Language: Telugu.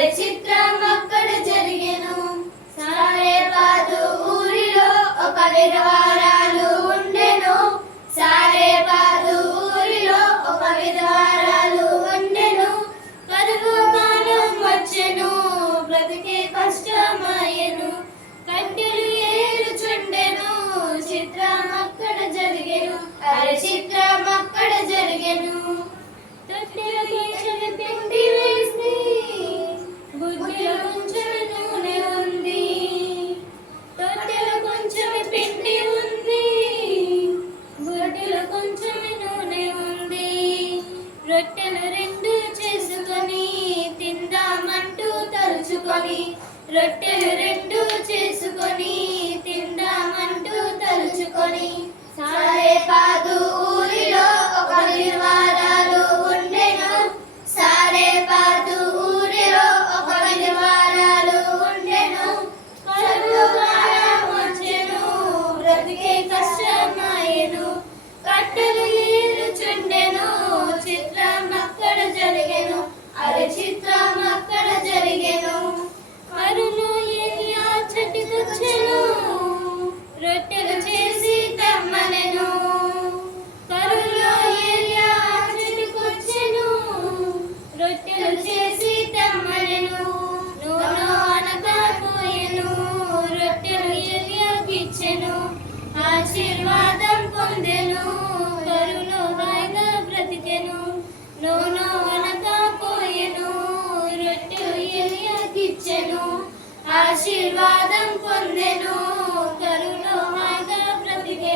ಚಲಚಿತ್ರ చేసుకొని తిందామంటూ తలుచుకొని రొట్టెలు రెండు చేసుకొని తిందామంటూ తలుచుకొని సారే పాదు ఊరిలో ఒక నిర్వారాలు ఉండెను. సారే పాదు ఊరిలో ఒక నిర్వారాలు ఉండెను. వచ్చెను బ్రతికే కష్టమాయను కట్టెలు ఈరుచుండెను చిత్రమ ఆశీర్వాదం పొందెను కరుణ ప్రతిగే